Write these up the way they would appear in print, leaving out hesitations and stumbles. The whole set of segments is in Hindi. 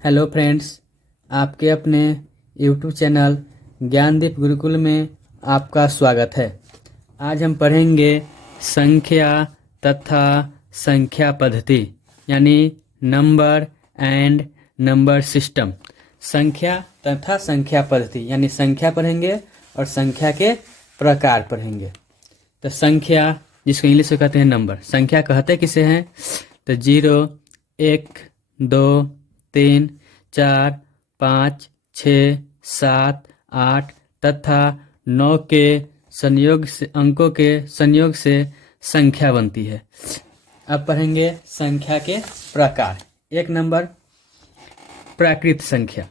हेलो फ्रेंड्स, आपके अपने यूट्यूब चैनल ज्ञानदीप गुरुकुल में आपका स्वागत है। आज हम पढ़ेंगे संख्या तथा संख्या पद्धति यानी नंबर एंड नंबर सिस्टम। संख्या तथा संख्या पद्धति यानी संख्या पढ़ेंगे और संख्या के प्रकार पढ़ेंगे। तो संख्या जिसको इंग्लिश में कहते हैं नंबर, संख्या कहते किसे हैं? तो 0, 1, 2, 3, 4, 5, 6, 7, 8 तथा 9 के संयोग से अंकों के संयोग से संख्या बनती है। अब पढ़ेंगे संख्या के प्रकार। एक नंबर प्राकृत संख्या,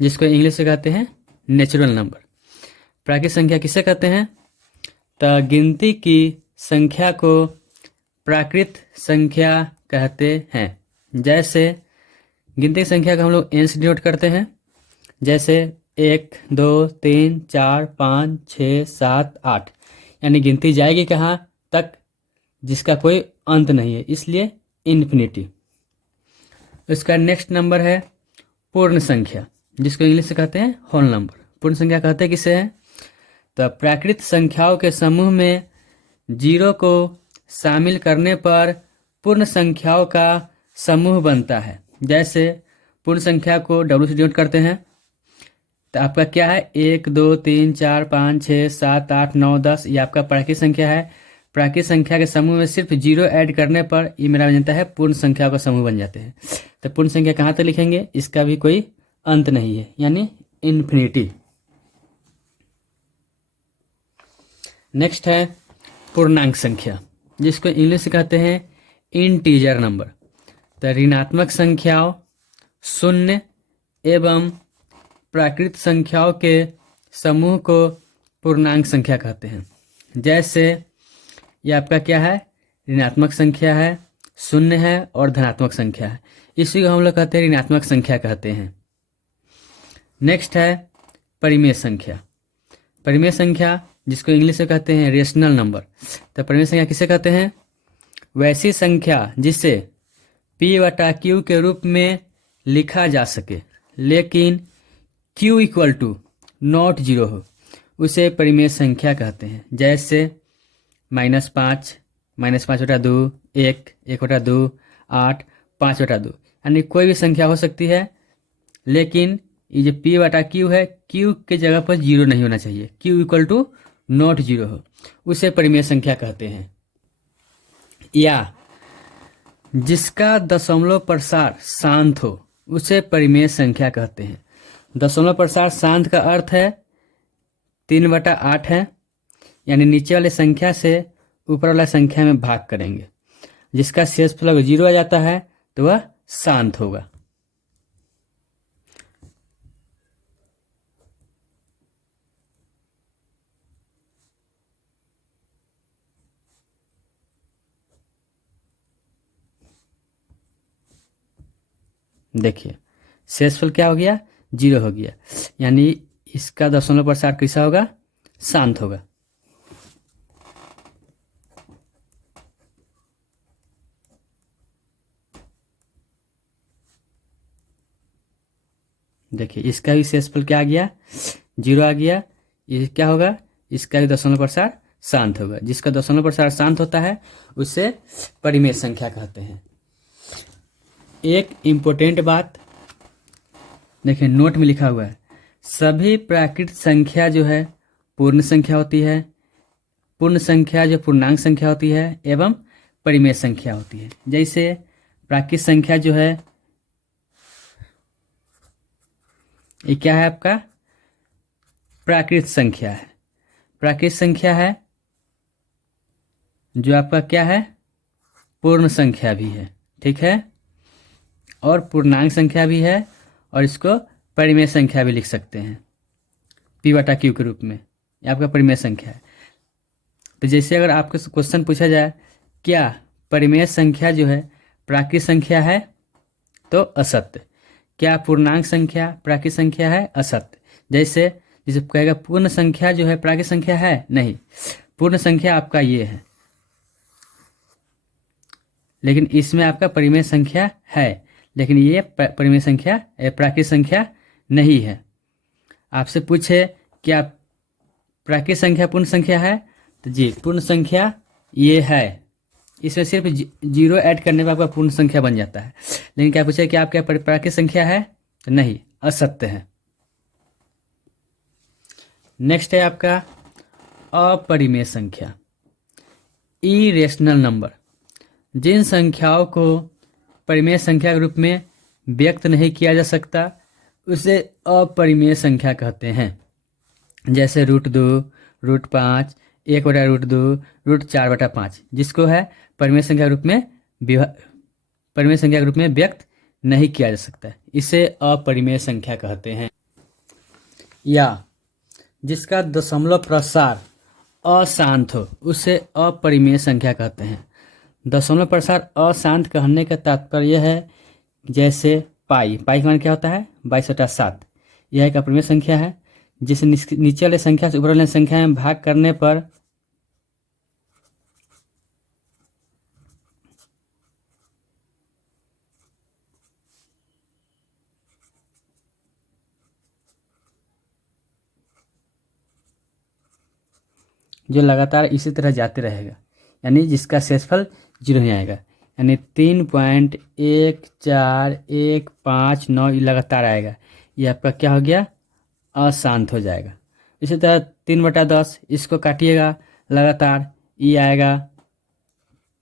जिसको इंग्लिश में कहते हैं नेचुरल नंबर। प्राकृत संख्या किसे कहते हैं? तो गिनती की संख्या को प्राकृत संख्या कहते हैं। जैसे गिनती की संख्या को हम लोग n से डिनोट करते हैं। जैसे 1, 2, 3, 4, 5, 6, 7, 8, यानी गिनती जाएगी कहाँ तक? जिसका कोई अंत नहीं है, इसलिए इन्फिनिटी। इसका नेक्स्ट नंबर है पूर्ण संख्या, जिसको इंग्लिश से कहते हैं होल नंबर। पूर्ण संख्या कहते किसे हैं? तो प्राकृत संख्याओं के समूह में 0 को शामिल करने पर पूर्ण संख्याओं का समूह बनता है। जैसे पूर्ण संख्या को W से डिनोट करते हैं। तो आपका क्या है? 1, 2, 3, 4, 5, 6, 7, 8, 9, 10, ये आपका प्राकृत संख्या है। प्राकृत संख्या के समूह में सिर्फ 0 ऐड करने पर ये मेरा बन जाता है पूर्ण संख्या का समूह बन जाते हैं। तो पूर्ण संख्या कहाँ तक लिखेंगे? इसका भी कोई अंत नहीं है, यानी इन्फिनिटी। नेक्स्ट है पूर्णांक संख्या, जिसको इंग्लिश से कहते हैं इंटीजर नंबर। तो ऋणात्मक संख्याओं, शून्य एवं प्राकृत संख्याओं के समूह को पूर्णांक संख्या कहते हैं। जैसे ये आपका क्या है? ऋणात्मक संख्या है, शून्य है और धनात्मक संख्या है। इसी को हम लोग कहते हैं ऋणात्मक संख्या कहते हैं। नेक्स्ट है परिमेय संख्या। परिमेय संख्या, जिसको इंग्लिश में कहते हैं रेशनल नंबर। तो परिमेय संख्या किसे कहते हैं? वैसी संख्या जिसे P/Q के रूप में लिखा जा सके लेकिन Q इक्वल टू नॉट 0 हो, उसे परिमेय संख्या कहते हैं। जैसे -5, -5/2, 1, 1/2, 8, 5/2, यानी कोई भी संख्या हो सकती है, लेकिन ये जो P/Q है, Q के जगह पर 0 नहीं होना चाहिए। Q इक्वल टू नॉट 0 हो, उसे परिमेय संख्या कहते हैं। या जिसका दशमलव प्रसार शांत हो, उसे परिमेय संख्या कहते हैं। दशमलव प्रसार शांत का अर्थ है 3/8 है, यानी नीचे वाले संख्या से ऊपर वाला संख्या में भाग करेंगे। जिसका शेषफल अगर 0 आ जाता है तो वह शांत होगा। देखिए शेषफल क्या हो गया? 0 हो गया, यानी इसका दशमलव प्रसार कैसा होगा? शांत होगा। देखिए इसका भी शेषफल क्या आ गया? 0 आ गया। ये क्या होगा? इसका भी दशमलव प्रसार शांत होगा। जिसका दशमलव प्रसार शांत होता है उसे परिमेय संख्या कहते हैं। एक इम्पोर्टेंट बात देखिए, नोट में लिखा हुआ है, सभी प्राकृत संख्या जो है पूर्ण संख्या होती है, पूर्ण संख्या जो पूर्णांक संख्या होती है एवं परिमेय संख्या होती है। जैसे प्राकृत संख्या जो है ये क्या है? आपका प्राकृत संख्या है। प्राकृत संख्या है जो आपका क्या है? पूर्ण संख्या भी है, ठीक है, और पूर्णांक संख्या भी है, और इसको परिमेय संख्या भी लिख सकते हैं P/Q के रूप में। ये आपका परिमेय संख्या है। तो जैसे अगर आपको क्वेश्चन पूछा जाए क्या परिमेय संख्या जो है प्राकृत संख्या है, तो असत्य। क्या पूर्णांक संख्या प्राकृत संख्या है? असत्य। जैसे कहेगा पूर्ण संख्या जो है प्राकृत संख्या है, नहीं, पूर्ण संख्या आपका ये है, लेकिन इसमें आपका परिमेय संख्या है, लेकिन ये परिमेय संख्या प्राकृत संख्या नहीं है। आपसे पूछे क्या प्राकृत संख्या पूर्ण संख्या है, तो जी पूर्ण संख्या ये है। इसमें सिर्फ जीरो ऐड करने पर आपका पूर्ण संख्या बन जाता है। लेकिन क्या पूछे कि आप क्या प्राकृत संख्या है, तो नहीं, असत्य है। नेक्स्ट है आपका अपरिमेय संख्या, इरेशनल नंबर। जिन संख्याओं को परिमेय संख्या के रूप में व्यक्त नहीं किया जा सकता उसे अपरिमेय संख्या कहते हैं। जैसे √2, √5, 1/√2, √4/5, जिसको है परिमेय संख्या के रूप में व्यक्त नहीं किया जा सकता, इसे अपरिमेय संख्या कहते हैं। या जिसका दशमलव प्रसार अशांत हो उसे अपरिमेय संख्या कहते हैं। दशमलव प्रसार अशांत कहने का तात्पर्य है जैसे पाई का मान क्या होता है 22/7। यह एक अपरिमेय संख्या है जिसे नीचे वाले संख्या से ऊपर वाले संख्या में भाग करने पर जो लगातार इसी तरह जाते रहेगा, यानी जिसका शेषफल 0 नहीं आएगा, यानी 3.14159 लगातार आएगा। ये आपका क्या हो गया, अशांत हो जाएगा। इसी तरह 3/10 इसको काटिएगा लगातार, ये आएगा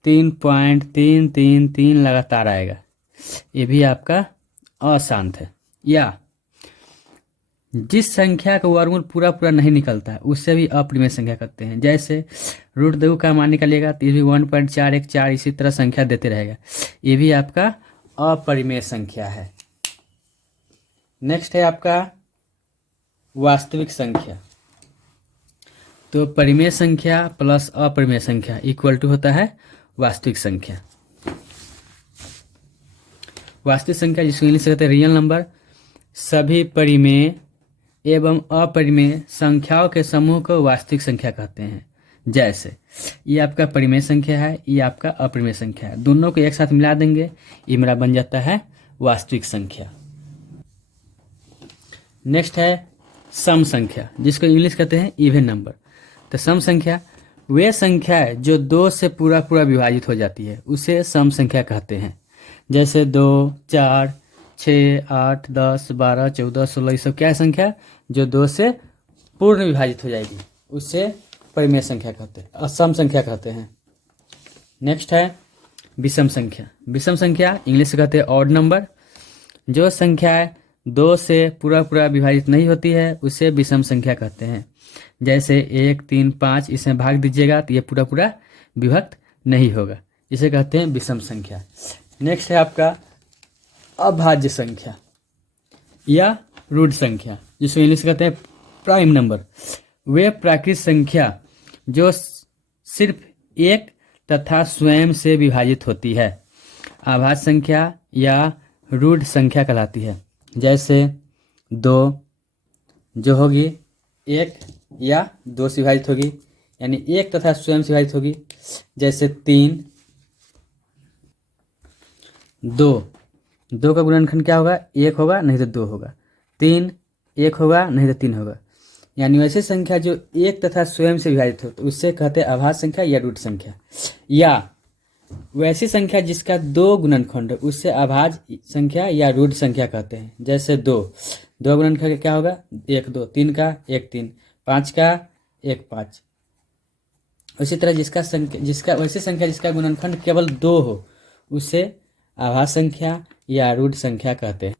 3.333 लगातार आएगा, ये भी आपका अशांत है। या जिस संख्या का वर्गमूल पूरा नहीं निकलता है उससे भी अपरिमेय संख्या कहते हैं। जैसे √2 का मान निकालिएगा तो ये भी 1.414 इसी तरह संख्या देते रहेगा, ये भी आपका अपरिमेय संख्या है। नेक्स्ट है आपका वास्तविक संख्या। तो परिमेय संख्या प्लस अपरिमेय संख्या इक्वल टू होता है वास्तविक संख्या। वास्तविक संख्या जिसको इंग्लिश में कहते हैं रियल नंबर, सभी परिमेय एवं अपरिमेय संख्याओं के समूह को वास्तविक संख्या कहते हैं। जैसे ये आपका परिमेय संख्या है, ये आपका अपरिमेय संख्या है, दोनों को एक साथ मिला देंगे, ये मेरा बन जाता है वास्तविक संख्या। नेक्स्ट है सम संख्या, जिसको इंग्लिश कहते हैं इवन नंबर। तो सम संख्या वे संख्या है जो 2 से पूरा विभाजित हो जाती है, उसे सम संख्या कहते हैं। जैसे 2, 4, 6, 8, 10, 12, 14, 16 ये सब क्या है संख्या जो 2 से पूर्ण विभाजित हो जाएगी, उससे परिमेय संख्या कहते हैं, सम संख्या कहते हैं। नेक्स्ट है विषम संख्या। विषम संख्या इंग्लिश से कहते हैं ऑड नंबर। जो संख्या 2 से पूरा विभाजित नहीं होती है उसे विषम संख्या कहते हैं। जैसे 1, 3, 5 इसमें भाग दीजिएगा तो ये पूरा विभक्त नहीं होगा, इसे कहते हैं विषम संख्या। नेक्स्ट है आपका अभाज्य संख्या या रूट संख्या, जिसको इंग्लिश कहते हैं प्राइम नंबर। वे प्राकृत संख्या जो सिर्फ एक तथा स्वयं से विभाजित होती है, अभाज्य संख्या या रूट संख्या कहलाती है। जैसे 2 जो होगी 1 या 2 से विभाजित होगी, यानी 1 तथा स्वयं से विभाजित होगी। जैसे 3, 2 का गुणनखंड क्या होगा, 1 होगा नहीं तो 2 होगा। 3 1 होगा नहीं तो 3 होगा, यानी वैसी संख्या जो 1 तथा स्वयं से विभाजित हो तो उससे कहते हैं अभाज्य संख्या या रूट संख्या। या वैसी संख्या जिसका 2 गुणनखंड हो उससे अभाज्य संख्या या रूट संख्या कहते हैं। जैसे 2 गुणनखंड क्या होगा, 1 2, 3 का 1 3, 5 का 1 5। उसी तरह वैसी संख्या जिसका गुणनखंड केवल 2 हो उसे अभाज्य संख्या या रूट संख्या कहते हैं।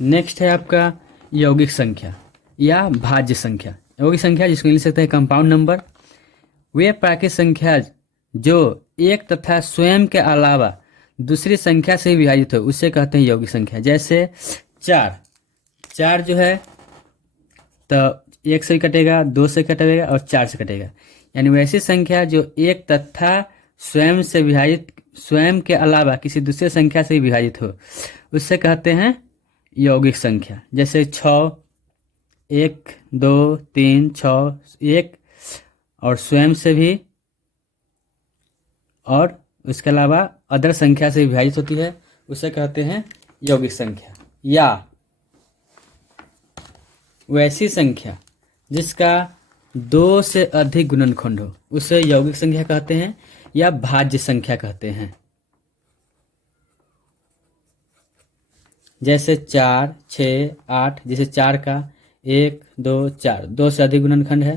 नेक्स्ट है आपका यौगिक संख्या या भाज्य संख्या। यौगिक संख्या जिसको इंग्लिश कहते हैं कंपाउंड नंबर। वे प्राकृत संख्या जो एक तथा स्वयं के अलावा दूसरी संख्या से विभाजित हो उसे कहते हैं यौगिक संख्या। जैसे 4 जो है तो 1 से कटेगा, 2 से कटेगा और 4 से कटेगा, यानी वैसी संख्या जो एक तथा स्वयं के अलावा किसी दूसरे संख्या से विभाजित हो उससे कहते हैं यौगिक संख्या। जैसे 6 1 2 3 6 1 और स्वयं से भी और उसके अलावा अदर संख्या से विभाजित होती है उसे कहते हैं यौगिक संख्या। या वैसी संख्या जिसका 2 से अधिक गुणनखंड हो उसे यौगिक संख्या कहते हैं या भाज्य संख्या कहते हैं। जैसे 4, 6, 8, जैसे 4 का 1, 2, 4 2 से अधिक गुणनखंड है।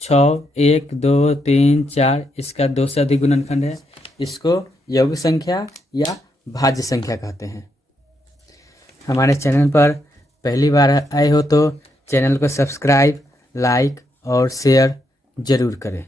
6, 1, 2, 3, 4 इसका 2 से अधिक गुणनखंड है। इसको यौगिक संख्या या भाज्य संख्या कहते हैं। हमारे चैनल पर पहली बार आए हो तो चैनल को सब्सक्राइब, लाइक और शेयर जरूर करें।